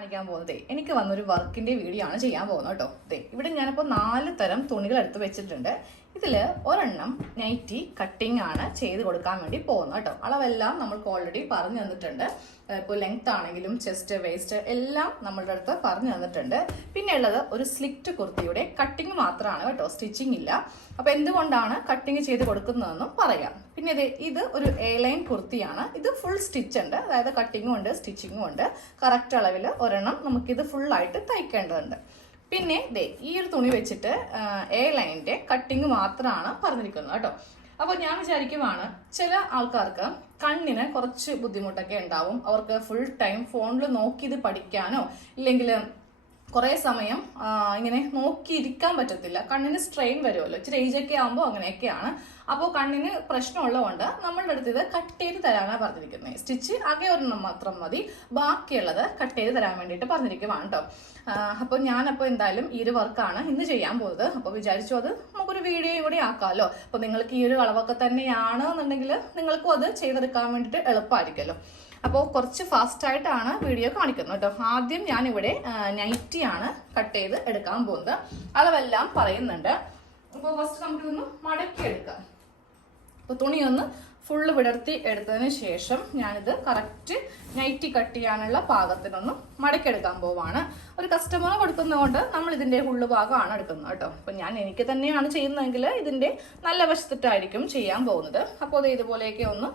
കാണിക്കാൻ പോകുന്നത് എനിക്ക് വന്നൊരു വർക്കിന്റെ വീഡിയോ ആണ് ചെയ്യാൻ പോകുന്നത് കേട്ടോ. ഇവിടെ ഞാനിപ്പോൾ നാല് തരം തുണികൾ എടുത്ത് വെച്ചിട്ടുണ്ട്. ഇതിൽ ഒരെണ്ണം നൈറ്റി കട്ടിംഗ് ആണ് ചെയ്ത് കൊടുക്കാൻ വേണ്ടി പോകുന്നത് കേട്ടോ. അളവെല്ലാം നമ്മൾക്ക് ഓൾറെഡി പറഞ്ഞു തന്നിട്ടുണ്ട്. ഇപ്പോൾ ലെങ്ത് ആണെങ്കിലും ചെസ്റ്റ് വേസ്റ്റ് എല്ലാം നമ്മളുടെ അടുത്ത് പറഞ്ഞു തന്നിട്ടുണ്ട്. പിന്നെ ഉള്ളത് ഒരു സ്ലിറ്റ് കുർത്തിയുടെ കട്ടിങ് മാത്രമാണ് കേട്ടോ സ്റ്റിച്ചിങ് ഇല്ല. അപ്പോൾ എന്തുകൊണ്ടാണ് കട്ടിങ് ചെയ്ത് കൊടുക്കുന്നതെന്നും പറയാം. പിന്നെ ഇത് ഇത് ഒരു എ ലൈൻ കുർത്തിയാണ്. ഇത് ഫുൾ സ്റ്റിച്ച് ഉണ്ട്. അതായത് കട്ടിങ്ങും ഉണ്ട് സ്റ്റിച്ചിങ്ങും ഉണ്ട്. കറക്റ്റ് അളവിൽ ഒരെണ്ണം നമുക്കിത് ഫുള്ളായിട്ട് തയ്ക്കേണ്ടതുണ്ട്. പിന്നെ ദേ ഈ ഒരു തുണി വെച്ചിട്ട് എ ലൈനിന്റെ കട്ടിങ് മാത്രമാണ് പറഞ്ഞിരിക്കുന്നത് കേട്ടോ. അപ്പോൾ ഞാൻ വിചാരിക്കുവാണ് ചില ആൾക്കാർക്ക് കണ്ണിന് കുറച്ച് ബുദ്ധിമുട്ടൊക്കെ ഉണ്ടാവും. അവർക്ക് ഫുൾ ടൈം ഫോണിൽ നോക്കി ഇത് പഠിക്കാനോ ഇല്ലെങ്കിൽ കുറേ സമയം ഇങ്ങനെ നോക്കിയിരിക്കാൻ പറ്റത്തില്ല. കണ്ണിന് സ്ട്രെയിൻ വരുമല്ലോ ഇച്ചിരി ഏജൊക്കെ ആകുമ്പോൾ അങ്ങനെയൊക്കെയാണ്. അപ്പോൾ കണ്ണിന് പ്രശ്നമുള്ളതുകൊണ്ട് നമ്മളുടെ അടുത്ത് ഇത് കട്ട് ചെയ്ത് തരാനാണ് പറഞ്ഞിരിക്കുന്നത് സ്റ്റിച്ച് ആകെ ഒരെണ്ണം മാത്രം മതി. ബാക്കിയുള്ളത് കട്ട് ചെയ്ത് തരാൻ വേണ്ടിയിട്ട് പറഞ്ഞിരിക്കുവാണ് കേട്ടോ അപ്പോൾ ഞാനപ്പോൾ എന്തായാലും ഈ ഒരു വർക്കാണ് ഇന്ന് ചെയ്യാൻ പോകുന്നത് അപ്പോൾ വിചാരിച്ചു അത് നമുക്കൊരു വീഡിയോ കൂടി ആക്കാമല്ലോ അപ്പോൾ നിങ്ങൾക്ക് ഈ ഒരു അളവൊക്കെ തന്നെയാണ് എന്നുണ്ടെങ്കിൽ നിങ്ങൾക്കും അത് ചെയ്തെടുക്കാൻ വേണ്ടിയിട്ട് എളുപ്പമായിരിക്കുമല്ലോ അപ്പോൾ കുറച്ച് ഫാസ്റ്റായിട്ടാണ് വീഡിയോ കാണിക്കുന്നത് കേട്ടോ ആദ്യം ഞാനിവിടെ നൈറ്റിയാണ് കട്ട് ചെയ്ത് എടുക്കാൻ പോകുന്നത്. അളവെല്ലാം പറയുന്നുണ്ട്. അപ്പോൾ ഫസ്റ്റ് നമുക്കിതൊന്ന് മടക്കി എടുക്കാം അപ്പോൾ തുണിയൊന്ന് ഫുള്ള് വിടർത്തി എടുത്തതിന് ശേഷം ഞാനിത് കറക്റ്റ് നൈറ്റി കട്ട് ചെയ്യാനുള്ള പാകത്തിനൊന്ന് മടക്കിയെടുക്കാൻ പോവാണ്. ഒരു കസ്റ്റമർ കൊടുക്കുന്നതുകൊണ്ട് നമ്മൾ ഇതിന്റെ ഉള്ളു ഭാഗമാണ് എടുക്കുന്നത് കേട്ടോ. അപ്പം ഞാൻ എനിക്ക് തന്നെയാണ് ചെയ്യുന്നതെങ്കിൽ ഇതിന്റെ നല്ല വശത്തിട്ടായിരിക്കും ചെയ്യാൻ പോകുന്നത്. അപ്പോൾ അത് ഇതുപോലെയൊക്കെ ഒന്ന്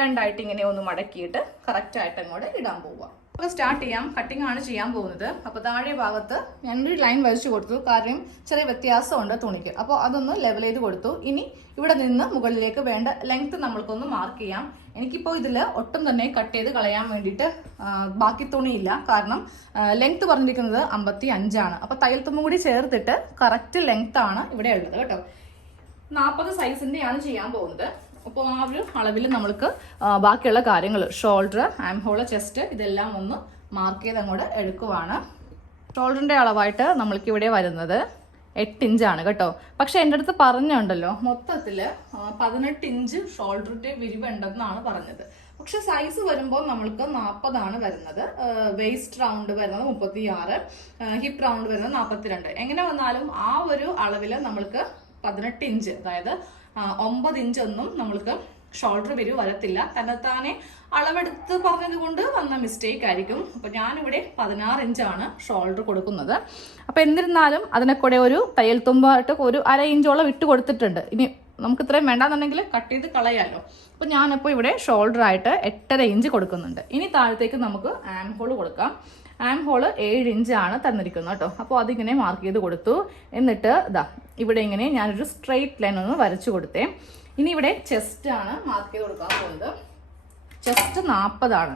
രണ്ടായിട്ട് ഇങ്ങനെ ഒന്ന് മടക്കിയിട്ട് കറക്റ്റായിട്ട് അങ്ങോട്ട് ഇടാൻ പോവുക അപ്പോൾ സ്റ്റാർട്ട് ചെയ്യാം. കട്ടിംഗ് ആണ് ചെയ്യാൻ പോകുന്നത്. അപ്പോൾ താഴെ ഭാഗത്ത് ഞാനൊരു ലൈൻ വരച്ചു കൊടുത്തു. കാരണം ചെറിയ വ്യത്യാസമുണ്ട് തുണിക്ക്. അപ്പോൾ അതൊന്ന് ലെവൽ ചെയ്ത് കൊടുത്തു. ഇനി ഇവിടെ നിന്ന് മുകളിലേക്ക് വേണ്ട ലെങ്ത് നമ്മൾക്കൊന്ന് മാർക്ക് ചെയ്യാം. എനിക്കിപ്പോൾ ഇതിൽ ഒട്ടും തന്നെ കട്ട് ചെയ്ത് കളയാൻ വേണ്ടിയിട്ട് ബാക്കി തുണിയില്ല. കാരണം ലെങ്ത് പറഞ്ഞിരിക്കുന്നത് അമ്പത്തി അഞ്ചാണ് അപ്പോൾ തയ്യൽ തുമ്പും കൂടി ചേർത്തിട്ട് കറക്റ്റ് ലെങ്ത് ആണ് ഇവിടെ ഉള്ളത് കേട്ടോ. നാൽപ്പത് സൈസിന്റെയാണ് ചെയ്യാൻ പോകുന്നത്. അപ്പോൾ ആ ഒരു അളവിൽ നമ്മൾക്ക് ബാക്കിയുള്ള കാര്യങ്ങൾ ഷോൾഡർ ആം ഹോൾ ചെസ്റ്റ് ഇതെല്ലാം ഒന്ന് മാർക്ക് ചെയ്ത് അങ്ങോട്ട് എടുക്കുവാണ്. ഷോൾഡറിന്റെ അളവായിട്ട് നമ്മൾക്ക് ഇവിടെ വരുന്നത് എട്ട് ഇഞ്ചാണ് കേട്ടോ. പക്ഷെ എന്റെ അടുത്ത് പറഞ്ഞുണ്ടല്ലോ മൊത്തത്തിൽ പതിനെട്ട് ഇഞ്ച് ഷോൾഡറിന്റെ വിരിവുണ്ടെന്നാണ് പറഞ്ഞത്. പക്ഷെ സൈസ് വരുമ്പോൾ നമ്മൾക്ക് നാൽപ്പതാണ് വരുന്നത്. വേസ്റ്റ് റൗണ്ട് വരുന്നത് മുപ്പത്തി ആറ് ഹിപ്പ് റൗണ്ട് വരുന്നത് നാൽപ്പത്തിരണ്ട് എങ്ങനെ വന്നാലും ആ ഒരു അളവിൽ നമ്മൾക്ക് പതിനെട്ട് ഇഞ്ച് അതായത് ഒമ്പത് ഇഞ്ച് ഒന്നും നമ്മൾക്ക് ഷോൾഡർ വിരിവ് വരത്തില്ല. തന്നെത്താനെ അളവെടുത്ത് പറഞ്ഞത് കൊണ്ട് വന്ന മിസ്റ്റേക്ക് ആയിരിക്കും. അപ്പൊ ഞാനിവിടെ പതിനാറ് ഇഞ്ചാണ് ഷോൾഡർ കൊടുക്കുന്നത്. അപ്പൊ എന്നിരുന്നാലും അതിനെ കൂടെ ഒരു തയ്യൽ തുമ്പായിട്ട് ഒരു അര ഇഞ്ചോളം ഇട്ട് കൊടുത്തിട്ടുണ്ട്. ഇനി നമുക്ക് ഇത്രയും വേണ്ടാന്നുണ്ടെങ്കിൽ കട്ട് ചെയ്ത് കളയാലോ. അപ്പൊ ഞാനിപ്പോൾ ഇവിടെ ഷോൾഡർ ആയിട്ട് എട്ടര ഇഞ്ച് കൊടുക്കുന്നുണ്ട്. ഇനി താഴത്തേക്ക് നമുക്ക് ആം ഹോൾ കൊടുക്കാം. ആം ഹോൾ ഏഴ് ഇഞ്ചാണ് തന്നിരിക്കുന്നത് കേട്ടോ. അപ്പോൾ അതിങ്ങനെ മാർക്ക് ചെയ്ത് കൊടുത്തു. എന്നിട്ട് ഇതാ ഇവിടെ ഇങ്ങനെ ഞാനൊരു സ്ട്രെയിറ്റ് ലൈൻ ഒന്ന് വരച്ചു കൊടുത്തേ. ഇനി ഇവിടെ ചെസ്റ്റ് ആണ് മാർക്ക് ചെയ്ത് കൊടുക്കാൻ പോകുന്നത്. ചെസ്റ്റ് നാൽപ്പതാണ്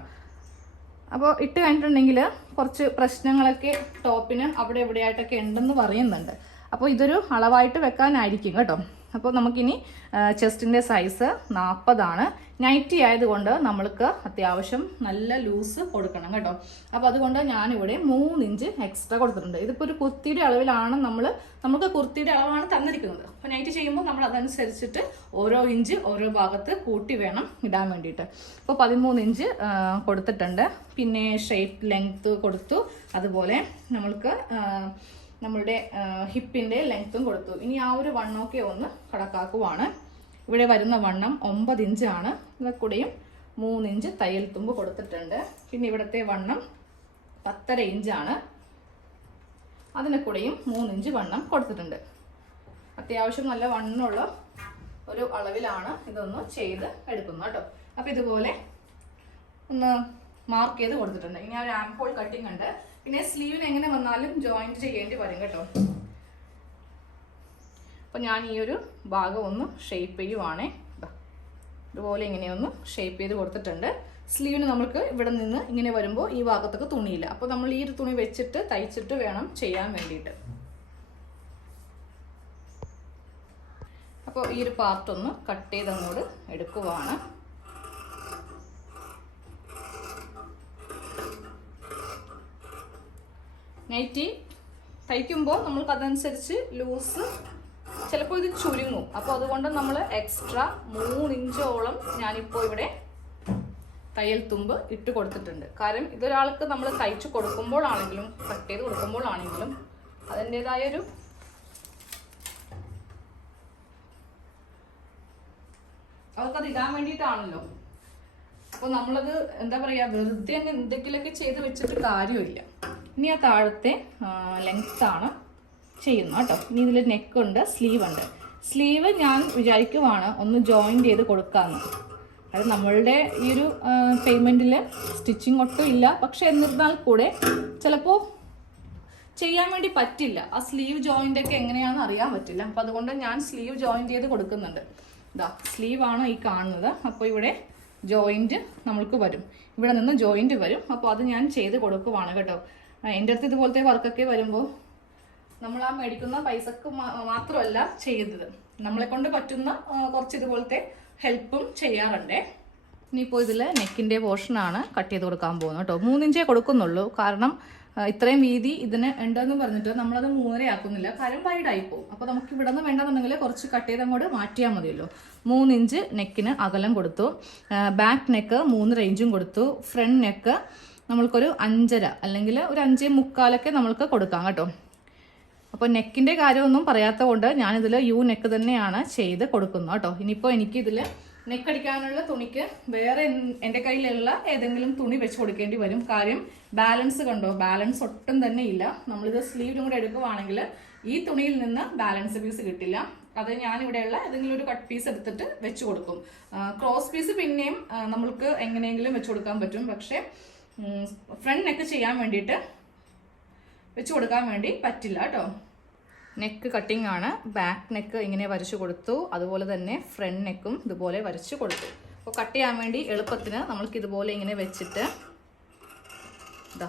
അപ്പോൾ ഇട്ട് കഴിഞ്ഞിട്ടുണ്ടെങ്കിൽ കുറച്ച് പ്രശ്നങ്ങളൊക്കെ ടോപ്പിന് അവിടെ എവിടെയായിട്ടൊക്കെ ഉണ്ടെന്ന് പറയുന്നുണ്ട്. അപ്പോൾ ഇതൊരു അളവായിട്ട് വെക്കാനായിരിക്കും കേട്ടോ. അപ്പോൾ നമുക്കിനി ചെസ്റ്റിന്റെ സൈസ് നാൽപ്പതാണ് നൈറ്റി ആയതുകൊണ്ട് നമ്മൾക്ക് അത്യാവശ്യം നല്ല ലൂസ് കൊടുക്കണം കേട്ടോ. അപ്പോൾ അതുകൊണ്ട് ഞാനിവിടെ മൂന്ന് ഇഞ്ച് എക്സ്ട്രാ കൊടുത്തിട്ടുണ്ട്. ഇതിപ്പോൾ ഒരു കുർത്തിയുടെ അളവിലാണ് നമ്മൾ നമുക്ക് കുർത്തിയുടെ അളവാണ് തന്നിരിക്കുന്നത്. അപ്പോൾ നൈറ്റ് ചെയ്യുമ്പോൾ നമ്മൾ അതനുസരിച്ചിട്ട് ഓരോ ഇഞ്ച് ഓരോ ഭാഗത്ത് കൂട്ടി വേണം ഇടാൻ വേണ്ടിയിട്ട്. അപ്പോൾ പതിമൂന്ന് ഇഞ്ച് കൊടുത്തിട്ടുണ്ട്. പിന്നെ ഷേപ്പ് ലെങ്ത്ത് കൊടുത്തു. അതുപോലെ നമ്മൾക്ക് നമ്മളുടെ ഹിപ്പിന്റെ ലെങ്ത്തും കൊടുത്തു. ഇനി ആ ഒരു വണ്ണമൊക്കെ ഒന്ന് കണക്കാക്കുവാണ്. ഇവിടെ വരുന്ന വണ്ണം ഒമ്പത് ഇഞ്ചാണ്. ഇതൊക്കെയും മൂന്ന് ഇഞ്ച് തയ്യൽ തുമ്പ് കൊടുത്തിട്ടുണ്ട്. പിന്നെ ഇവിടുത്തെ വണ്ണം പത്തര ഇഞ്ചാണ്. അതിനെ കൂടെയും മൂന്ന് ഇഞ്ച് വണ്ണം കൊടുത്തിട്ടുണ്ട്. അത്യാവശ്യം നല്ല വണ്ണമുള്ള ഒരു അളവിലാണ് ഇതൊന്ന് ചെയ്ത് എടുക്കുന്നത് കേട്ടോ. അപ്പോൾ ഇതുപോലെ ഒന്ന് മാർക്ക് ചെയ്ത് കൊടുത്തിട്ടുണ്ട്. ഇനി ആ ഒരു ആംപോൾ കട്ടിങ് ഉണ്ട്. പിന്നെ സ്ലീവിന് എങ്ങനെ വന്നാലും ജോയിന്റ് ചെയ്യേണ്ടി വരും കേട്ടോ. അപ്പോൾ ഞാൻ ഈ ഒരു ഭാഗം ഒന്ന് ഷേപ്പ് ചെയ്യുവാണേ. ഇതുപോലെ ഇങ്ങനെയൊന്ന് ഷേപ്പ് ചെയ്ത് കൊടുത്തിട്ടുണ്ട്. സ്ലീവിന് നമുക്ക് ഇവിടെ നിന്ന് ഇങ്ങനെ വരുമ്പോൾ ഈ ഭാഗത്തൊക്കെ തുണിയില്ല. അപ്പോൾ നമ്മൾ ഈ ഒരു തുണി വെച്ചിട്ട് തയ്ച്ചിട്ട് വേണം ചെയ്യാൻ വേണ്ടിയിട്ട്. അപ്പോൾ ഈ ഒരു പാർട്ടൊന്ന് കട്ട് ചെയ്ത് അങ്ങോട്ട് എടുക്കുവാണ്. നൈറ്റി തയ്ക്കുമ്പോൾ നമ്മൾക്ക് അതനുസരിച്ച് ലൂസ് ചിലപ്പോൾ ഇത് ചുരുങ്ങും. അപ്പോൾ അതുകൊണ്ട് നമ്മൾ എക്സ്ട്രാ മൂന്നിഞ്ചോളം ഞാനിപ്പോൾ ഇവിടെ തയ്യൽ തുമ്പ് ഇട്ട് കൊടുത്തിട്ടുണ്ട്. കാരണം ഇതൊരാൾക്ക് നമ്മൾ തയ്ച്ച് കൊടുക്കുമ്പോഴാണെങ്കിലും കട്ട് ചെയ്ത് കൊടുക്കുമ്പോഴാണെങ്കിലും അതിന്റെതായൊരു അവർക്കത് ഇടാൻ വേണ്ടിയിട്ടാണല്ലോ. അപ്പോൾ നമ്മളത് എന്താ പറയുക വെറുതെ അങ്ങ് എന്തെങ്കിലുമൊക്കെ ചെയ്ത് വെച്ചിട്ട് കാര്യമില്ല. ഇനി ആ താഴത്തെ ലെങ്ത് ആണ് ചെയ്യുന്നത് കേട്ടോ. ഇനി ഇതിൽ നെക്ക് ഉണ്ട് സ്ലീവ് ഉണ്ട്. സ്ലീവ് ഞാൻ വിചാരിക്കുവാണ് ഒന്ന് ജോയിൻ ചെയ്ത് കൊടുക്കാമെന്ന് അത് നമ്മളുടെ ഈ ഒരു പേയ്മെന്റിൽ സ്റ്റിച്ചിങ് ഒട്ടും ഇല്ല. പക്ഷെ എന്നിരുന്നാൽ കൂടെ ചിലപ്പോൾ ചെയ്യാൻ വേണ്ടി പറ്റില്ല. ആ സ്ലീവ് ജോയിന്റ് ഒക്കെ എങ്ങനെയാണെന്ന് അറിയാൻ പറ്റില്ല. അപ്പോൾ അതുകൊണ്ട് ഞാൻ സ്ലീവ് ജോയിൻ ചെയ്ത് കൊടുക്കുന്നുണ്ട്. ഇതാ സ്ലീവ് ആണ് ഈ കാണുന്നത്? അപ്പോൾ ഇവിടെ ജോയിന്റ് നമ്മൾക്ക് വരും. ഇവിടെ നിന്ന് ജോയിന്റ് വരും. അപ്പോൾ അത് ഞാൻ ചെയ്ത് കൊടുക്കുവാണ് കേട്ടോ. എന്റെ അടുത്ത് ഇതുപോലത്തെ വർക്കൊക്കെ വരുമ്പോൾ നമ്മൾ ആ മേടിക്കുന്ന പൈസക്ക് മാത്രമല്ല ചെയ്യുന്നത്. നമ്മളെ കൊണ്ട് പറ്റുന്ന കുറച്ച് ഇതുപോലത്തെ ഹെൽപ്പും ചെയ്യാറുണ്ട്. ഇനിയിപ്പോൾ ഇതിൽ നെക്കിന്റെ പോർഷനാണ് കട്ട് ചെയ്ത് കൊടുക്കാൻ പോകുന്നത് കേട്ടോ. മൂന്നിഞ്ചേ കൊടുക്കുന്നുള്ളൂ. കാരണം ഇത്രയും വീതി ഇതിന് ഉണ്ടെന്ന് പറഞ്ഞിട്ട് നമ്മളത് മൂന്നര ആക്കുന്നില്ല കാര്യം വൈഡായി പോകും അപ്പോൾ നമുക്ക് ഇവിടെ നിന്ന് വേണ്ടെന്നുണ്ടെങ്കിൽ കുറച്ച് കട്ട് ചെയ്ത് അങ്ങോട്ട് മാറ്റിയാൽ മതിയല്ലോ. മൂന്നിഞ്ച് നെക്കിന് അകലം കൊടുത്തു. ബാക്ക് നെക്ക് മൂന്ന് റേഞ്ചും കൊടുത്തു. ഫ്രണ്ട് നെക്ക് നമ്മൾക്കൊരു അഞ്ചര അല്ലെങ്കിൽ ഒരു അഞ്ചേ മുക്കാലൊക്കെ നമ്മൾക്ക് കൊടുക്കാം കേട്ടോ. അപ്പോൾ നെക്കിന്റെ കാര്യമൊന്നും പറയാത്ത കൊണ്ട് ഞാനിതിൽ യു നെക്ക് തന്നെയാണ് ചെയ്ത് കൊടുക്കുന്നത് കേട്ടോ. ഇനിയിപ്പോൾ എനിക്കിതിൽ നെക്ക് അടിക്കാനുള്ള തുണിക്ക് വേറെ എന്റെ കയ്യിലുള്ള ഏതെങ്കിലും തുണി വെച്ച് കൊടുക്കേണ്ടി വരും. കാര്യം ബാലൻസ് കണ്ടോ? ബാലൻസ് ഒട്ടും തന്നെ ഇല്ല. നമ്മളിത് സ്ലീവിനും കൂടെ എടുക്കുവാണെങ്കിൽ ഈ തുണിയിൽ നിന്ന് ബാലൻസ് പീസ് കിട്ടില്ല. അത് ഞാനിവിടെയുള്ള ഏതെങ്കിലും ഒരു കട്ട് പീസ് എടുത്തിട്ട് വെച്ച് കൊടുക്കും. ക്രോസ് പീസ് പിന്നെയും നമ്മൾക്ക് എങ്ങനെയെങ്കിലും വെച്ച് കൊടുക്കാൻ പറ്റും. പക്ഷേ ഫ്രണ്ട് നെക്ക് ചെയ്യാൻ വേണ്ടിയിട്ട് വെച്ച് കൊടുക്കാൻ വേണ്ടി പറ്റില്ല കേട്ടോ. നെക്ക് കട്ടിംഗ് ആണ്. ബാക്ക് നെക്ക് ഇങ്ങനെ വരച്ചു കൊടുത്തു. അതുപോലെ തന്നെ ഫ്രണ്ട് നെക്കും ഇതുപോലെ വരച്ചു കൊടുത്തു. അപ്പോൾ കട്ട് ചെയ്യാൻ വേണ്ടി എളുപ്പത്തിന് നമ്മൾക്ക് ഇതുപോലെ ഇങ്ങനെ വെച്ചിട്ട് ഇതാ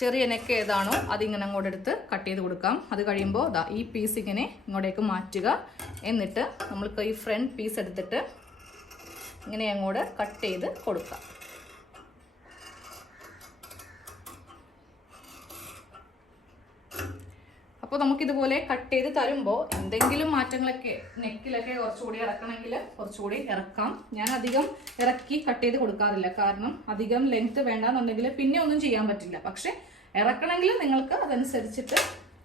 ചെറിയ നെക്ക് ഏതാണോ അതിങ്ങനെ അങ്ങോട്ട് എടുത്ത് കട്ട് ചെയ്ത് കൊടുക്കാം. അത് കഴിയുമ്പോൾ ഇതാ ഈ പീസ് ഇങ്ങനെ ഇങ്ങോട്ടേക്ക് മാറ്റുക. എന്നിട്ട് നമ്മൾക്ക് ഈ ഫ്രണ്ട് പീസ് എടുത്തിട്ട് ഇങ്ങനെ അങ്ങോട്ട് കട്ട് ചെയ്ത് കൊടുക്കാം. അപ്പോൾ നമുക്കിതുപോലെ കട്ട് ചെയ്ത് തരുമ്പോൾ എന്തെങ്കിലും മാറ്റങ്ങളൊക്കെ നെക്കിലൊക്കെ കുറച്ചുകൂടി ഇറക്കണമെങ്കിൽ കുറച്ചുകൂടി ഇറക്കാം. ഞാൻ അധികം ഇറക്കി കട്ട് ചെയ്ത് കൊടുക്കാറില്ല. കാരണം അധികം ലെങ്ത് വേണ്ടാന്നുണ്ടെങ്കിൽ പിന്നെ ഒന്നും ചെയ്യാൻ പറ്റില്ല. പക്ഷെ ഇറക്കണമെങ്കിൽ നിങ്ങൾക്ക് അതനുസരിച്ചിട്ട്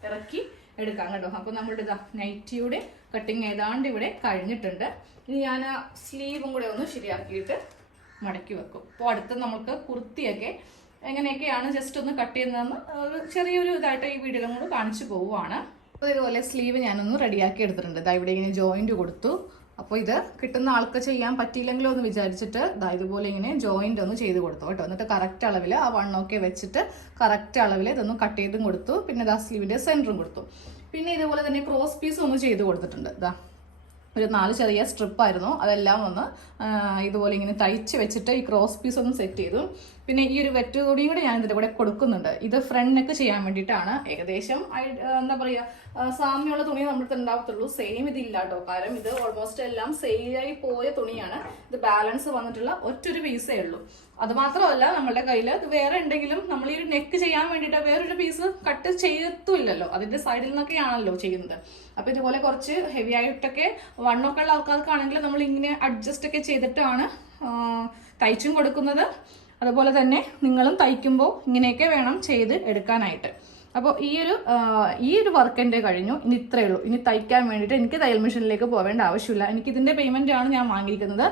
ഇറക്കി എടുക്കാം കേട്ടോ. അപ്പോൾ നമ്മുടെ നൈറ്റിയുടെ കട്ടിങ് ഏതാണ്ട് ഇവിടെ കഴിഞ്ഞിട്ടുണ്ട്. ഇനി ഞാൻ ആ സ്ലീവും കൂടെ ഒന്ന് ശരിയാക്കിയിട്ട് മടക്കി വെക്കും. അപ്പോൾ അടുത്ത് നമുക്ക് കുർത്തിയൊക്കെ എങ്ങനെയൊക്കെയാണ് ജസ്റ്റ് ഒന്ന് കട്ട് ചെയ്യുന്നതെന്ന് ഒരു ചെറിയൊരു ഇതായിട്ട് ഈ വീഡിയോയിലും കൂടെ കാണിച്ചു പോവുകയാണ്. അപ്പോൾ ഇതുപോലെ സ്ലീവ് ഞാനൊന്ന് റെഡിയാക്കി എടുത്തിട്ടുണ്ട്. ഇതാ ഇവിടെ ഇങ്ങനെ ജോയിന്റ് കൊടുത്തു. അപ്പോൾ ഇത് കിട്ടുന്ന ആൾക്ക് ചെയ്യാൻ പറ്റിയില്ലെങ്കിലോ എന്ന് വിചാരിച്ചിട്ട് ഇതാ ഇതുപോലെ ഇങ്ങനെ ജോയിന്റ് ഒന്ന് ചെയ്ത് കൊടുത്തു കേട്ടോ. എന്നിട്ട് കറക്റ്റ് അളവിൽ ആ വണ്ണൊക്കെ വെച്ചിട്ട് കറക്റ്റ് അളവിൽ ഇതൊന്ന് കട്ട് ചെയ്തും കൊടുത്തു. പിന്നെ ഇതാ സ്ലീവിന്റെ സെന്ററും കൊടുത്തു. പിന്നെ ഇതുപോലെ തന്നെ ക്രോസ് പീസ് ഒന്ന് ചെയ്ത് കൊടുത്തിട്ടുണ്ട്. ഇതാ ഒരു നാല് ചെറിയ സ്ട്രിപ്പായിരുന്നു അതെല്ലാം ഒന്ന് ഇതുപോലെ ഇങ്ങനെ തയ്ച്ച് വെച്ചിട്ട് ഈ ക്രോസ് പീസ് ഒന്ന് സെറ്റ് ചെയ്തു. പിന്നെ ഈ ഒരു വെറ്റ് കൂടെ ഞാൻ ഇതിന്റെ കൂടെ കൊടുക്കുന്നുണ്ട്. ഇത് ഫ്രണ്ട് നെക്ക് ചെയ്യാൻ വേണ്ടിയിട്ടാണ്. ഏകദേശം എന്താ പറയുക സാമ്യമുള്ള തുണി നമ്മുടെ ഉണ്ടാവത്തുള്ളൂ. സെയിം ഇതില്ല കേട്ടോ കാരണം ഇത് ഓൾമോസ്റ്റ് എല്ലാം സെയിലായി പോയ തുണിയാണ്. ഇത് ബാലൻസ് വന്നിട്ടുള്ള ഒറ്റൊരു പീസേ ഉള്ളൂ. അത് മാത്രമല്ല നമ്മളുടെ കയ്യിൽ ഇത് വേറെ ഉണ്ടെങ്കിലും നമ്മൾ ഈ നെക്ക് ചെയ്യാൻ വേണ്ടിയിട്ട് വേറൊരു പീസ് കട്ട് ചെയ്യത്തുമില്ലല്ലോ. അതിന്റെ സൈഡിൽ നിന്നൊക്കെയാണല്ലോ ചെയ്യുന്നത്. അപ്പൊ ഇതുപോലെ കുറച്ച് ഹെവി ആയിട്ടൊക്കെ വണ്ണൊക്കെ ഉള്ള ആൾക്കാർക്കാണെങ്കിൽ നമ്മൾ ഇങ്ങനെ അഡ്ജസ്റ്റ് ഒക്കെ ചെയ്തിട്ടാണ് തയ്ച്ചും കൊടുക്കുന്നത്. അതുപോലെ തന്നെ നിങ്ങളും തയ്ക്കുമ്പോൾ ഇങ്ങനെയൊക്കെ വേണം ചെയ്ത് എടുക്കാനായിട്ട്. അപ്പോൾ ഈ ഒരു ഈ ഒരു വർക്ക് എന്റെ കഴിഞ്ഞു. ഇനി ഇത്രയേ ഉള്ളൂ. ഇനി തയ്ക്കാൻ വേണ്ടിയിട്ട് എനിക്ക് തയ്യൽ മെഷീനിലേക്ക് പോവേണ്ട ആവശ്യമില്ല. എനിക്ക് ഇതിന്റെ പേയ്മെന്റ് ആണ് ഞാൻ വാങ്ങിയിരിക്കുന്നത്.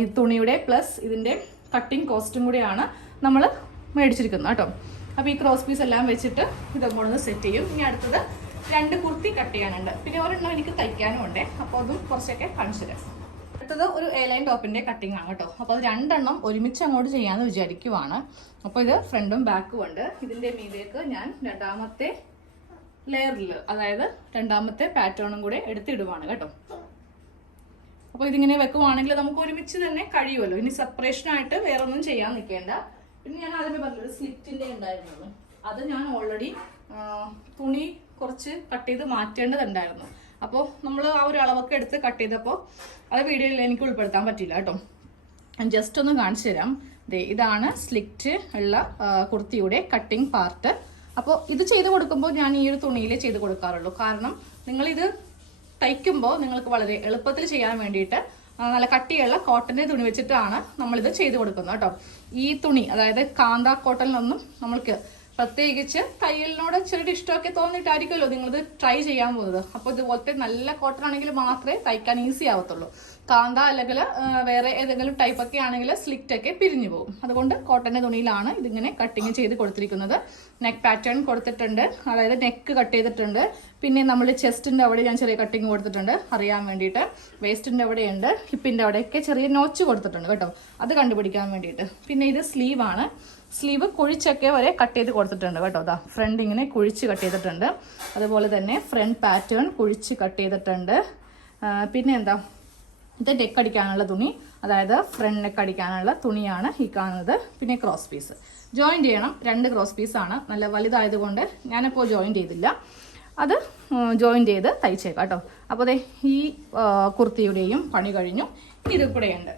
ഈ തുണിയുടെ പ്ലസ് ഇതിന്റെ കട്ടിങ് കോസ്റ്റും കൂടിയാണ് നമ്മൾ മേടിച്ചിരിക്കുന്നത് കേട്ടോ. അപ്പോൾ ഈ ക്രോസ് പീസ് എല്ലാം വെച്ചിട്ട് ഇതൊക്കെ സെറ്റ് ചെയ്യും. ഇനി അടുത്തത് രണ്ട് കുർത്തി കട്ട് ചെയ്യാനുണ്ട്. പിന്നെ ഒരെണ്ണം എനിക്ക് തയ്ക്കാനും ഉണ്ട് അപ്പോൾ അതും കുറച്ചൊക്കെ കാണിച്ചു തരാം. അടുത്തത് ഒരു എ ലൈൻ ടോപ്പിന്റെ കട്ടിംഗ് ആണ് കേട്ടോ. അപ്പോൾ അത് രണ്ടെണ്ണം ഒരുമിച്ച് അങ്ങോട്ട് ചെയ്യാന്ന് വിചാരിക്കുവാണ്. അപ്പോൾ ഇത് ഫ്രണ്ടും ബാക്കും ഉണ്ട്. ഇതിന്റെ മീതേക്ക് ഞാൻ രണ്ടാമത്തെ ലെയറിൽ അതായത് രണ്ടാമത്തെ പാറ്റേണും കൂടെ എടുത്തിടുവാണ് കേട്ടോ. അപ്പോൾ ഇതിങ്ങനെ വെക്കുവാണെങ്കിൽ നമുക്ക് ഒരുമിച്ച് തന്നെ കഴിയുമല്ലോ. ഇനി സെപ്പറേഷൻ ആയിട്ട് വേറെ ഒന്നും ചെയ്യാൻ നിൽക്കേണ്ട. പിന്നെ ഞാൻ ആദ്യമേ പറഞ്ഞൊരു സ്ലിറ്റിന്റെ ഉണ്ടായിരുന്നത് അത്. ഞാൻ ഓൾറെഡി തുണി കുറച്ച് കട്ട് ചെയ്ത് മാറ്റേണ്ടതുണ്ടായിരുന്നു. അപ്പോൾ നമ്മൾ ആ ഒരു അളവൊക്കെ എടുത്ത് കട്ട് ചെയ്തപ്പോൾ അത് വീഡിയോയിൽ എനിക്ക് ഉൾപ്പെടുത്താൻ പറ്റില്ല കേട്ടോ. ജസ്റ്റ് ഒന്ന് കാണിച്ചു തരാം. ഇതാണ് സ്ലിറ്റ് ഉള്ള കുർത്തിയുടെ കട്ടിംഗ് പാർട്ട് അപ്പോൾ ഇത് ചെയ്ത് കൊടുക്കുമ്പോൾ ഞാൻ ഈ ഒരു തുണിയിൽ ചെയ്ത് കൊടുക്കാറുള്ളൂ. കാരണം നിങ്ങളിത് തയ്ക്കുമ്പോൾ നിങ്ങൾക്ക് വളരെ എളുപ്പത്തിൽ ചെയ്യാൻ വേണ്ടിയിട്ട് നല്ല കട്ടിയുള്ള കോട്ടന്റെ തുണി വെച്ചിട്ടാണ് നമ്മളിത് ചെയ്ത് കൊടുക്കുന്നത് കേട്ടോ. ഈ തുണി അതായത് കാന്ത നിന്നും നമ്മൾക്ക് പ്രത്യേകിച്ച് തയ്യലിനോട് ചെറിയ ഇഷ്ടമൊക്കെ തോന്നിയിട്ടായിരിക്കുമല്ലോ നിങ്ങളിത് ട്രൈ ചെയ്യാൻ പോകുന്നത്. അപ്പോൾ ഇതുപോലത്തെ നല്ല കോട്ടൺ ആണെങ്കിൽ മാത്രമേ തയ്ക്കാൻ ഈസി ആവത്തുള്ളൂ. കാന്ത അല്ലെങ്കിൽ വേറെ ഏതെങ്കിലും ടൈപ്പ് ഒക്കെ ആണെങ്കിൽ സ്ലിറ്റ് ഒക്കെ പിരിഞ്ഞു പോകും. അതുകൊണ്ട് കോട്ടന്റെ തുണിയിലാണ് ഇതിങ്ങനെ കട്ടിങ് ചെയ്ത് കൊടുത്തിരിക്കുന്നത്. നെക്ക് പാറ്റേൺ കൊടുത്തിട്ടുണ്ട്. അതായത് നെക്ക് കട്ട് ചെയ്തിട്ടുണ്ട്. പിന്നെ നമ്മൾ ചെസ്റ്റിന്റെ അവിടെ ഞാൻ ചെറിയ കട്ടിങ് കൊടുത്തിട്ടുണ്ട്. അറിയാൻ വേണ്ടിയിട്ട്. വേസ്റ്റിന്റെ അവിടെയുണ്ട് ഹിപ്പിന്റെ അവിടെയൊക്കെ ചെറിയ നോച്ച് കൊടുത്തിട്ടുണ്ട് കേട്ടോ. അത് കണ്ടുപിടിക്കാൻ വേണ്ടിയിട്ട്. പിന്നെ ഇത് സ്ലീവാണ് സ്ലീവ് കുഴിച്ചൊക്കെ വരെ കട്ട് ചെയ്ത് കൊടുത്തിട്ടുണ്ട് കേട്ടോ. അതാ ഫ്രണ്ട് ഇങ്ങനെ കുഴിച്ച് കട്ട് ചെയ്തിട്ടുണ്ട്. അതുപോലെ തന്നെ ഫ്രണ്ട് പാറ്റേൺ കുഴിച്ച് കട്ട് ചെയ്തിട്ടുണ്ട്. പിന്നെ എന്താ? ഇത് നെക്ക് അടിക്കാനുള്ള തുണി അതായത് ഫ്രണ്ട് നെക്ക് അടിക്കാനുള്ള തുണിയാണ് ഈ കാണുന്നത്. പിന്നെ ക്രോസ് പീസ് ജോയിൻ ചെയ്യണം. രണ്ട് ക്രോസ് പീസാണ് നല്ല വലുതായതുകൊണ്ട് ഞാനിപ്പോൾ ജോയിൻ ചെയ്തില്ല. അത് ജോയിൻ ചെയ്ത് തയ്ച്ചേക്കാം കേട്ടോ. അപ്പോൾ അതെ ഈ കുർത്തിയുടെയും പണി കഴിഞ്ഞു. ഇത് കൂടെയുണ്ട്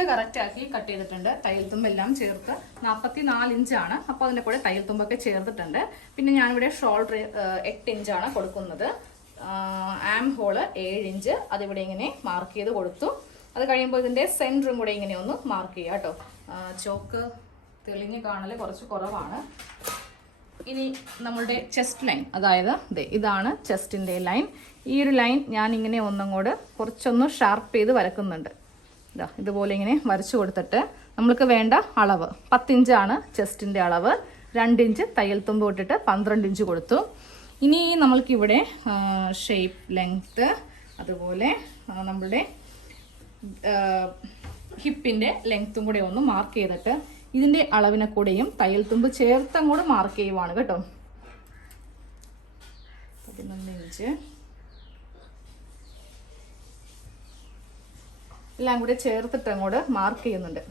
ഇത് കറക്റ്റ് ആക്കി കട്ട് ചെയ്തിട്ടുണ്ട്. തയ്യൽ തുമ്പെല്ലാം ചേർത്ത് നാൽപ്പത്തി നാല് ഇഞ്ചാണ് അപ്പോൾ അതിന്റെ കൂടെ തയ്യൽ തുമ്പൊക്കെ ചേർത്തിട്ടുണ്ട്. പിന്നെ ഞാനിവിടെ ഷോൾഡർ എട്ട് ഇഞ്ചാണ് കൊടുക്കുന്നത്. ആം ഹോൾ ഏഴ് ഇഞ്ച് അതിവിടെ ഇങ്ങനെ മാർക്ക് ചെയ്ത് കൊടുത്തു. അത് കഴിയുമ്പോൾ ഇതിന്റെ സെന്ററും കൂടെ ഇങ്ങനെ ഒന്ന് മാർക്ക് ചെയ്യുക കേട്ടോ. ചോക്ക് തെളിഞ്ഞ് കാണൽ കുറച്ച് കുറവാണ്. ഇനി നമ്മളുടെ ചെസ്റ്റ് ലൈൻ അതായത് ദേ ഇതാണ് ചെസ്റ്റിന്റെ ലൈൻ ഈ ഒരു ലൈൻ ഞാൻ ഇങ്ങനെ ഒന്നും കൂടെ കുറച്ചൊന്ന് ഷാർപ്പ് ചെയ്ത് വരക്കുന്നുണ്ട്. ഇതാ ഇതുപോലെ ഇങ്ങനെ വരച്ചു കൊടുത്തിട്ട് നമ്മൾക്ക് വേണ്ട അളവ്. പത്തിഞ്ചാണ് ചെസ്റ്റിന്റെ അളവ്. രണ്ടിഞ്ച് തയ്യൽ തുമ്പ് ഇട്ടിട്ട് പന്ത്രണ്ട് ഇഞ്ച് കൊടുത്തു. ഇനി നമ്മൾക്കിവിടെ ഷേപ്പ് ലെങ്ത്ത് അതുപോലെ നമ്മുടെ ഹിപ്പിന്റെ ലെങ്ത്തും കൂടെ ഒന്ന് മാർക്ക് ചെയ്തിട്ട് ഇതിന്റെ അളവിനെ കൂടെയും തയ്യൽ തുമ്പ് ചേർത്തും കൂടെ മാർക്ക് ചെയ്യുവാണ് കേട്ടോ. പതിനൊന്ന് ഇഞ്ച് എല്ലാം കൂടെ ചേർത്തിട്ട് അങ്ങോട്ട് മാർക്ക് ചെയ്യുന്നുണ്ട്.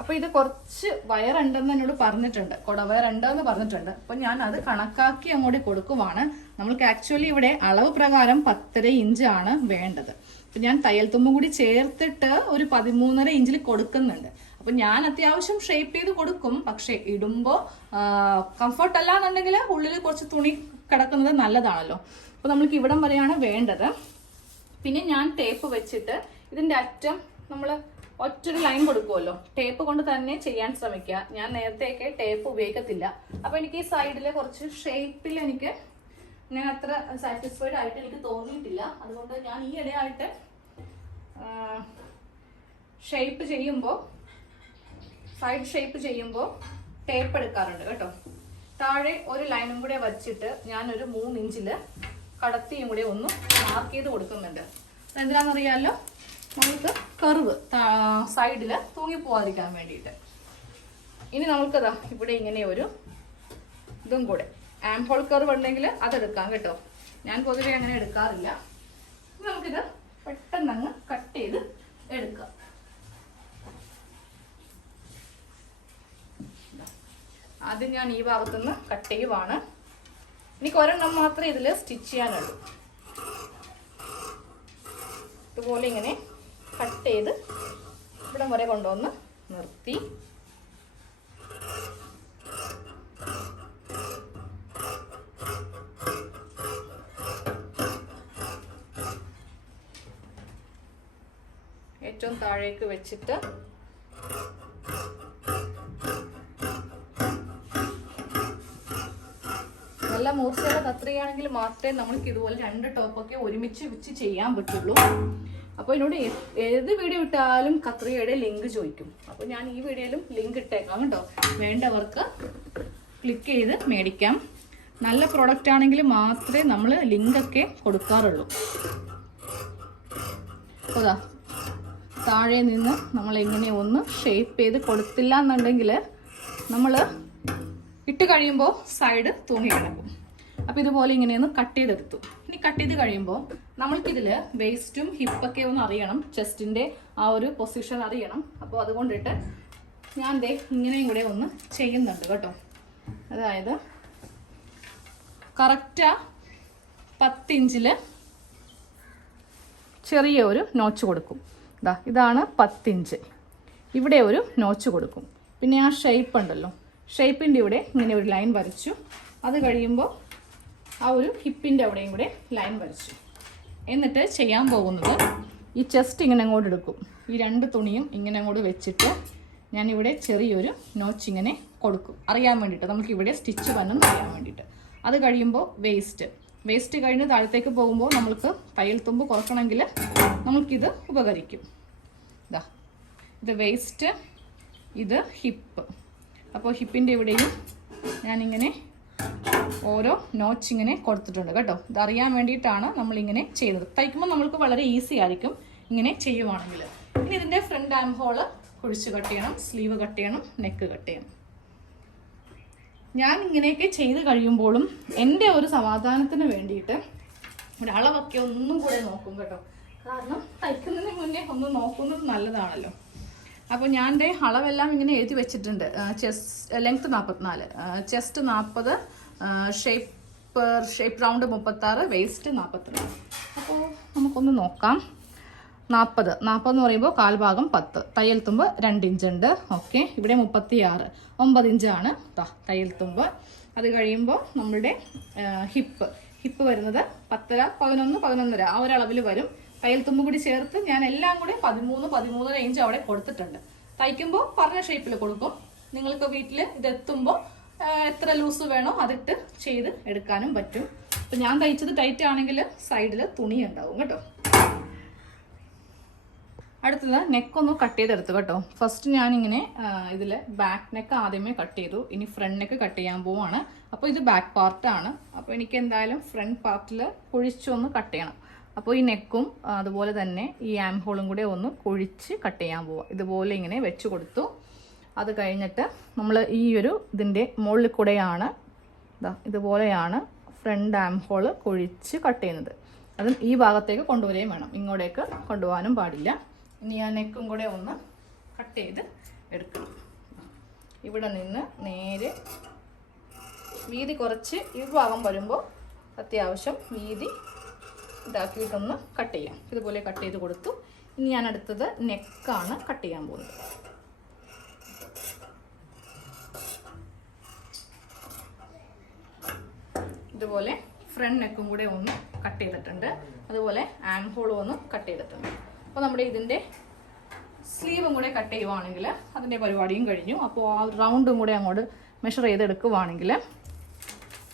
അപ്പോൾ ഇത് കുറച്ച് വയറുണ്ടെന്ന് എന്നോട് പറഞ്ഞിട്ടുണ്ട്. കുടവയറുണ്ടെന്ന് പറഞ്ഞിട്ടുണ്ട്. അപ്പോൾ ഞാൻ അത് കണക്കാക്കി അങ്ങോട്ട് കൊടുക്കുവാണ്. നമ്മൾക്ക് ആക്ച്വലി ഇവിടെ അളവ് പ്രകാരം പത്തര ഇഞ്ചാണ് വേണ്ടത്. അപ്പൊ ഞാൻ തയ്യൽ തുമ്പും കൂടി ചേർത്തിട്ട് ഒരു പതിമൂന്നര ഇഞ്ചിൽ കൊടുക്കുന്നുണ്ട്. അപ്പൊ ഞാൻ അത്യാവശ്യം ഷേപ്പ് ചെയ്ത് കൊടുക്കും. പക്ഷേ ഇടുമ്പോൾ കംഫർട്ട് അല്ല എന്നുണ്ടെങ്കിൽ ഉള്ളിൽ കുറച്ച് തുണി കിടക്കുന്നത് നല്ലതാണല്ലോ. അപ്പോൾ നമ്മൾക്ക് ഇവിടം വരെയാണ് വേണ്ടത്. പിന്നെ ഞാൻ ടേപ്പ് വെച്ചിട്ട് ഇതിന്റെ അറ്റം നമ്മൾ ഒറ്റൊരു ലൈൻ കൊടുക്കുമല്ലോ ടേപ്പ് കൊണ്ട് തന്നെ ചെയ്യാൻ ശ്രമിക്കുക. ഞാൻ നേരത്തെയൊക്കെ ടേപ്പ് ഉപയോഗിക്കത്തില്ല. അപ്പോൾ എനിക്ക് ഈ സൈഡിൽ കുറച്ച് ഷേപ്പിൽ എനിക്ക് ഞാൻ അത്ര സാറ്റിസ്ഫൈഡ് ആയിട്ട് എനിക്ക് തോന്നിയിട്ടില്ല. അതുകൊണ്ട് ഞാൻ ഈ ഇടയായിട്ട് ഷേപ്പ് ചെയ്യുമ്പോൾ സൈഡ് ഷേപ്പ് ചെയ്യുമ്പോൾ ടേപ്പ് എടുക്കാറുണ്ട് കേട്ടോ. താഴെ ഒരു ലൈനും കൂടെ വച്ചിട്ട് ഞാനൊരു മൂന്ന് ഇഞ്ചിൽ കടത്തിയും കൂടെ ഒന്ന് മാർക്ക് ചെയ്ത് കൊടുക്കുന്നുണ്ട്. എന്തിനാണെന്നറിയാമല്ലോ നമുക്ക് കർവ് സൈഡിൽ തൂങ്ങിപ്പോവാതിരിക്കാൻ വേണ്ടിയിട്ട്. ഇനി നമുക്കതാ ഇവിടെ ഇങ്ങനെ ഒരു ഇതും കൂടെ. ആംഹോൾ കർവ് ഉണ്ടെങ്കിൽ അതെടുക്കാം കേട്ടോ. ഞാൻ പൊതുവെ അങ്ങനെ എടുക്കാറില്ല. നമുക്കിത് പെട്ടെന്ന് അങ്ങ് കട്ട് ചെയ്ത് എടുക്കാം. ആദ്യം ഞാൻ ഈ ഭാഗത്തുനിന്ന് കട്ട് ചെയ്യുവാണ്. എനിക്ക് ഒരെണ്ണം മാത്രമേ ഇതിൽ സ്റ്റിച്ച് ചെയ്യാനുള്ളൂ. ഇതുപോലെ ഇങ്ങനെ കട്ട് ചെയ്ത് ഇവിടം വരെ കൊണ്ടുവന്ന് നിർത്തി. ഏറ്റവും താഴേക്ക് വെച്ചിട്ട് നല്ല മൂർച്ചയുള്ള കത്രികയാണെങ്കിൽ മാത്രമേ നമ്മൾക്ക് ഇതുപോലെ രണ്ട് ടോപ്പൊക്കെ ഒരുമിച്ച് വെച്ച് ചെയ്യാൻ പറ്റുള്ളൂ. അപ്പോൾ എന്നോട് ഏത് വീഡിയോ ഇട്ടാലും കത്രികയുടെ ലിങ്ക് ചോദിക്കും. അപ്പോൾ ഞാൻ ഈ വീഡിയോയിലും ലിങ്ക് ഇട്ടേക്കാം കേട്ടോ. വേണ്ടവർക്ക് ക്ലിക്ക് ചെയ്ത് മേടിക്കാം. നല്ല പ്രോഡക്റ്റ് ആണെങ്കിൽ മാത്രമേ നമ്മൾ ലിങ്കൊക്കെ കൊടുക്കാറുള്ളൂ. ദാ താഴെ നിന്ന് നമ്മൾ എങ്ങനെ ഒന്ന് ഷേപ്പ് ചെയ്ത് കൊടുത്തില്ല എന്നുണ്ടെങ്കിൽ നമ്മൾ ഇട്ട് കഴിയുമ്പോൾ സൈഡ് തൂങ്ങി കിടക്കും അപ്പോൾ ഇതുപോലെ ഇങ്ങനെയൊന്ന് കട്ട് ചെയ്തെടുത്തു. ഇനി കട്ട് ചെയ്ത് കഴിയുമ്പോൾ നമ്മൾക്കിതിൽ വേസ്റ്റും ഹിപ്പൊക്കെ ഒന്ന് അറിയണം. ചെസ്റ്റിന്റെ ആ ഒരു പൊസിഷൻ അറിയണം. അപ്പോൾ അതുകൊണ്ടിട്ട് ഞാൻ ദേ ഇങ്ങനെയും കൂടെ ഒന്ന് ചെയ്യുന്നുണ്ട് കേട്ടോ. അതായത് കറക്റ്റാ പത്തിഞ്ചിൽ ചെറിയ ഒരു നോച്ച് കൊടുക്കും. ഇതാ ഇതാണ് പത്തിഞ്ച് ഇവിടെ ഒരു നോച്ച് കൊടുക്കും. പിന്നെ ആ ഷേപ്പ് ഉണ്ടല്ലോ. ഷേപ്പിന്റെ ഇവിടെ ഇങ്ങനെ ഒരു ലൈൻ വരച്ചു. അത് കഴിയുമ്പോൾ ആ ഒരു ഹിപ്പിന്റെ അവിടെയും കൂടെ ലൈൻ വരച്ചു. എന്നിട്ട് ചെയ്യാൻ പോകുന്നത് ഈ ചെസ്റ്റ് ഇങ്ങനെ അങ്ങോട്ട് എടുക്കും. ഈ രണ്ട് തുണിയും ഇങ്ങനെ അങ്ങോട്ട് വെച്ചിട്ട് ഞാനിവിടെ ചെറിയൊരു നോച്ച് ഇങ്ങനെ കൊടുക്കും. അറിയാൻ വേണ്ടിയിട്ട്. നമുക്ക് ഇവിടെ സ്റ്റിച്ച് വന്നെന്ന് അറിയാൻ വേണ്ടിയിട്ട്. അത് കഴിയുമ്പോൾ വേസ്റ്റ്. വേസ്റ്റ് കഴിഞ്ഞ് താഴത്തേക്ക് പോകുമ്പോൾ നമ്മൾക്ക് തയ്യൽ തുമ്പ് കുറക്കണമെങ്കിൽ നമുക്കിത് ഉപകരിക്കും. ഇതാ ഇത് വേസ്റ്റ് ഇത് ഹിപ്പ്. അപ്പോൾ ഹിപ്പിന്റെ ഇവിടെയും ഞാനിങ്ങനെ ഓരോ നോച്ച് ഇങ്ങനെ കൊടുത്തിട്ടുണ്ട് കേട്ടോ. ഇതറിയാൻ വേണ്ടിയിട്ടാണ് നമ്മളിങ്ങനെ ചെയ്യുന്നത് തയ്ക്കുമ്പോൾ നമ്മൾക്ക് വളരെ ഈസി ആയിരിക്കും ഇങ്ങനെ ചെയ്യുവാണെങ്കിൽ. ഇനി ഇതിന്റെ ഫ്രണ്ട് ആം ഹോൾ കുഴിച്ച് കട്ട് ചെയ്യണം സ്ലീവ് കട്ട് ചെയ്യണം നെക്ക് കട്ട് ചെയ്യണം. ഞാൻ ഇങ്ങനെയൊക്കെ ചെയ്ത് കഴിയുമ്പോഴും എന്റെ ഒരു സമാധാനത്തിന് വേണ്ടിയിട്ട് ഒരു അളവൊക്കെ ഒന്നും കൂടെ നോക്കും കേട്ടോ. കാരണം തയ്ക്കുന്നതിന് മുന്നേ ഒന്ന് നോക്കുന്നത് നല്ലതാണല്ലോ. അപ്പോൾ ഞാൻ അളവെല്ലാം ഇങ്ങനെ എഴുതി വെച്ചിട്ടുണ്ട്. ചെസ്റ്റ് ലെങ്ത് നാൽപ്പത്തിനാല് ചെസ്റ്റ് നാൽപ്പത് ഷേപ്പ് ഷേപ്പ് റൗണ്ട് മുപ്പത്താറ് വേസ്റ്റ് നാൽപ്പത്തിനാല് അപ്പോൾ നമുക്കൊന്ന് നോക്കാം. നാൽപ്പത് നാൽപ്പത് എന്ന് പറയുമ്പോൾ കാൽഭാഗം പത്ത്. തയ്യൽ തുമ്പ് രണ്ട് ഇഞ്ച് ഉണ്ട് ഓക്കെ. ഇവിടെ മുപ്പത്തി ആറ് ഒമ്പത് ഇഞ്ചാണ്. തയ്യൽ തുമ്പ്. അത് കഴിയുമ്പോൾ നമ്മുടെ ഹിപ്പ്. ഹിപ്പ് വരുന്നത് പത്തര പതിനൊന്ന് പതിനൊന്നര. ആ ഒരളവിൽ വരും. തയ്യൽ തുമ്പ് കൂടി ചേർത്ത് ഞാൻ എല്ലാം കൂടി പതിമൂന്ന് പതിമൂന്നര ഇഞ്ച് അവിടെ കൊടുത്തിട്ടുണ്ട്. തയ്ക്കുമ്പോൾ പറഞ്ഞ ഷേപ്പിൽ കൊടുക്കും. നിങ്ങൾക്ക് വീട്ടിൽ ഇതെത്തുമ്പോൾ എത്ര ലൂസ് വേണോ അതിട്ട് ചെയ്ത് എടുക്കാനും പറ്റും. അപ്പം ഞാൻ തയ്ച്ചത് ടൈറ്റ് ആണെങ്കിൽ സൈഡിൽ തുണി ഉണ്ടാവും കേട്ടോ. അടുത്തത് നെക്കൊന്ന് കട്ട് ചെയ്തെടുത്തു കേട്ടോ. ഫസ്റ്റ് ഞാനിങ്ങനെ ഇതിൽ ബാക്ക് നെക്ക് ആദ്യമേ കട്ട് ചെയ്തു. ഇനി ഫ്രണ്ട് നെക്ക് കട്ട് ചെയ്യാൻ പോവാണ്. അപ്പോൾ ഇത് ബാക്ക് പാർട്ടാണ് അപ്പോൾ എനിക്ക് എന്തായാലും ഫ്രണ്ട് പാർട്ടിൽ കുഴിച്ചൊന്ന് കട്ട് ചെയ്യണം. അപ്പോൾ ഈ നെക്കും അതുപോലെ തന്നെ ഈ ആം ഹോളും കൂടെ ഒന്ന് കുഴിച്ച് കട്ട് ചെയ്യാൻ പോവാം. ഇതുപോലെ ഇങ്ങനെ വെച്ച് കൊടുത്തു. അത് കഴിഞ്ഞിട്ട് നമ്മൾ ഈ ഒരു ഇതിന്റെ മുകളിൽ കൂടെയാണ് ഇതാ ഇതുപോലെയാണ് ഫ്രണ്ട് ആം ഹോൾ കുഴിച്ച് കട്ട് ചെയ്യുന്നത്. അതും ഈ ഭാഗത്തേക്ക് കൊണ്ടുവരികയും വേണം. ഇങ്ങോട്ടേക്ക് കൊണ്ടുപോകാനും പാടില്ല. ഇനി ആ നെക്കും കൂടെ ഒന്ന് കട്ട് ചെയ്ത് എടുക്കണം. ഇവിടെ നിന്ന് നേരെ വീതി കുറച്ച് ഈ ഭാഗം വരുമ്പോൾ അത്യാവശ്യം വീതി ഇതാക്കിയിട്ടൊന്ന് കട്ട് ചെയ്യാം. ഇതുപോലെ കട്ട് ചെയ്ത് കൊടുത്തു. ഇനി ഞാൻ അടുത്തത് നെക്കാണ് കട്ട് ചെയ്യാൻ പോകുന്നത്. ഇതുപോലെ ഫ്രണ്ട് നെക്കും കൂടെ ഒന്ന് കട്ട് ചെയ്തിട്ടുണ്ട്. അതുപോലെ ആം ഹോളും ഒന്ന് കട്ട് ചെയ്തിട്ടുണ്ട്. അപ്പോൾ നമ്മുടെ ഇതിന്റെ സ്ലീവും കൂടെ കട്ട് ചെയ്യുവാണെങ്കിൽ അതിന്റെ പരിപാടിയും കഴിഞ്ഞു. അപ്പോൾ ആ റൗണ്ടും കൂടെ അങ്ങോട്ട് മെഷർ ചെയ്തെടുക്കുവാണെങ്കിൽ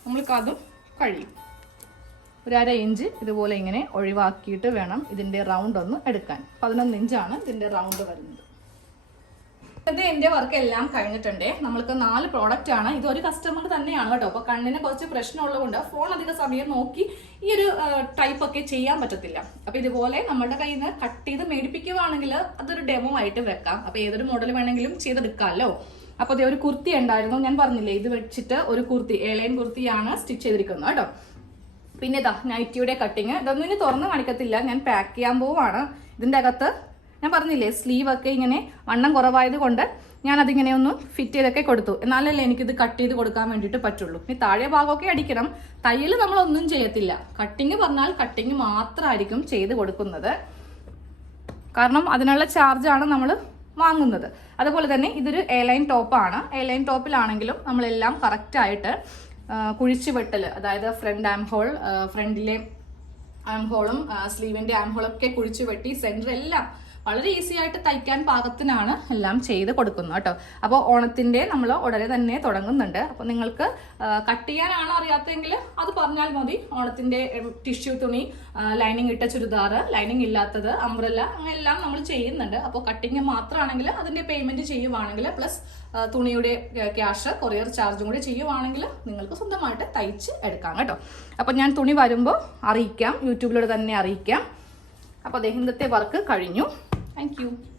നമ്മൾക്ക് അതും കഴിയും. ഒരു അര ഇഞ്ച് ഇതുപോലെ ഇങ്ങനെ ഒഴിവാക്കിയിട്ട് വേണം ഇതിന്റെ റൗണ്ട് ഒന്ന് എടുക്കാൻ. പതിനൊന്ന് ഇഞ്ചാണ് ഇതിന്റെ റൗണ്ട് വരുന്നത്. ഇത് എന്റെ വർക്ക് എല്ലാം കഴിഞ്ഞിട്ടുണ്ട്. നമ്മൾക്ക് നാല് പ്രോഡക്റ്റ് ആണ്. ഇത് ഒരു കസ്റ്റമർ തന്നെയാണ് കേട്ടോ. അപ്പോൾ കണ്ണിന് കുറച്ച് പ്രശ്നമുള്ളതുകൊണ്ട് ഫോൺ അധിക സമയം നോക്കി ഈ ഒരു ടൈപ്പ് ഒക്കെ ചെയ്യാൻ പറ്റത്തില്ല. അപ്പോൾ ഇതുപോലെ നമ്മുടെ കയ്യിൽ നിന്ന് കട്ട് ചെയ്ത് മേടിപ്പിക്കുകയാണെങ്കിൽ അതൊരു ഡെമോ ആയിട്ട് വെക്കാം. അപ്പോൾ ഏതൊരു മോഡൽ വേണമെങ്കിലും ചെയ്തെടുക്കാമല്ലോ. അപ്പോൾ അതേ ഒരു കുർത്തി ഉണ്ടായിരുന്നു. ഞാൻ പറഞ്ഞില്ലേ ഇത് വെച്ചിട്ട് ഒരു കുർത്തി ഏലയൻ കുർത്തിയാണ് സ്റ്റിച്ച് ചെയ്തിരിക്കുന്നത് കേട്ടോ. പിന്നെ ഇതാ നൈറ്റിയുടെ കട്ടിങ് ഇതൊന്നും ഇനി തുറന്ന് കാണിക്കത്തില്ല. ഞാൻ പാക്ക് ചെയ്യാൻ പോവാണ്. ഇതിന്റെ അകത്ത് ഞാൻ പറഞ്ഞില്ലേ സ്ലീവ് ഒക്കെ ഇങ്ങനെ വണ്ണം കുറവായത് കൊണ്ട് ഞാൻ അതിങ്ങനെ ഒന്ന് ഫിറ്റ് ചെയ്തൊക്കെ കൊടുത്തു. എന്നാലല്ലേ എനിക്കിത് കട്ട് ചെയ്ത് കൊടുക്കാൻ വേണ്ടിയിട്ട് പറ്റുള്ളൂ. ഇനി താഴെ ഭാഗമൊക്കെ അടിക്കണം. തയ്യൽ നമ്മളൊന്നും ചെയ്യത്തില്ല. കട്ടിങ് പറഞ്ഞാൽ കട്ടിങ് മാത്രമായിരിക്കും ചെയ്ത് കൊടുക്കുന്നത്. കാരണം അതിനുള്ള ചാർജാണ് നമ്മൾ വാങ്ങുന്നത്. അതുപോലെ തന്നെ ഇതൊരു എയർലൈൻ ടോപ്പാണ് എയർലൈൻ ടോപ്പിലാണെങ്കിലും നമ്മളെല്ലാം കറക്റ്റായിട്ട് കുഴിച്ചു വെട്ടൽ അതായത് ഫ്രണ്ട് ആം ഹോൾ ഫ്രണ്ടിലെ ആം ഹോളും സ്ലീവിന്റെ ആം ഹോളൊക്കെ കുഴിച്ചു വെട്ടി സെന്റർ എല്ലാം വളരെ ഈസി ആയിട്ട് തയ്ക്കാൻ പാകത്തിനാണ് എല്ലാം ചെയ്ത് കൊടുക്കുന്നത് കേട്ടോ. അപ്പോൾ ഓണത്തിന്റെ നമ്മൾ ഉടനെ തന്നെ തുടങ്ങുന്നുണ്ട്. അപ്പോൾ നിങ്ങൾക്ക് കട്ട് ചെയ്യാനാണ് അറിയാത്തതെങ്കിൽ അത് പറഞ്ഞാൽ മതി. ഓണത്തിന്റെ ടിഷ്യൂ തുണി ലൈനിങ് ഇട്ട ചുരിദാർ ലൈനിങ് ഇല്ലാത്തത് അംബ്രല്ല അങ്ങനെല്ലാം നമ്മൾ ചെയ്യുന്നുണ്ട്. അപ്പോൾ കട്ടിങ് മാത്രമാണെങ്കിൽ അതിന്റെ പേയ്മെന്റ് ചെയ്യുവാണെങ്കിൽ പ്ലസ് തുണിയുടെ ക്യാഷ് കൊറിയർ ചാർജും കൂടി ചെയ്യുവാണെങ്കിൽ നിങ്ങൾക്ക് സ്വന്തമായിട്ട് തയ്ച്ച് എടുക്കാം കേട്ടോ. അപ്പോൾ ഞാൻ തുണി വരുമ്പോൾ അറിയിക്കാം. യൂട്യൂബിലൂടെ തന്നെ അറിയിക്കാം. അപ്പോൾ അദ്ദേഹം ഇന്നത്തെ വർക്ക് കഴിഞ്ഞു. Thank you.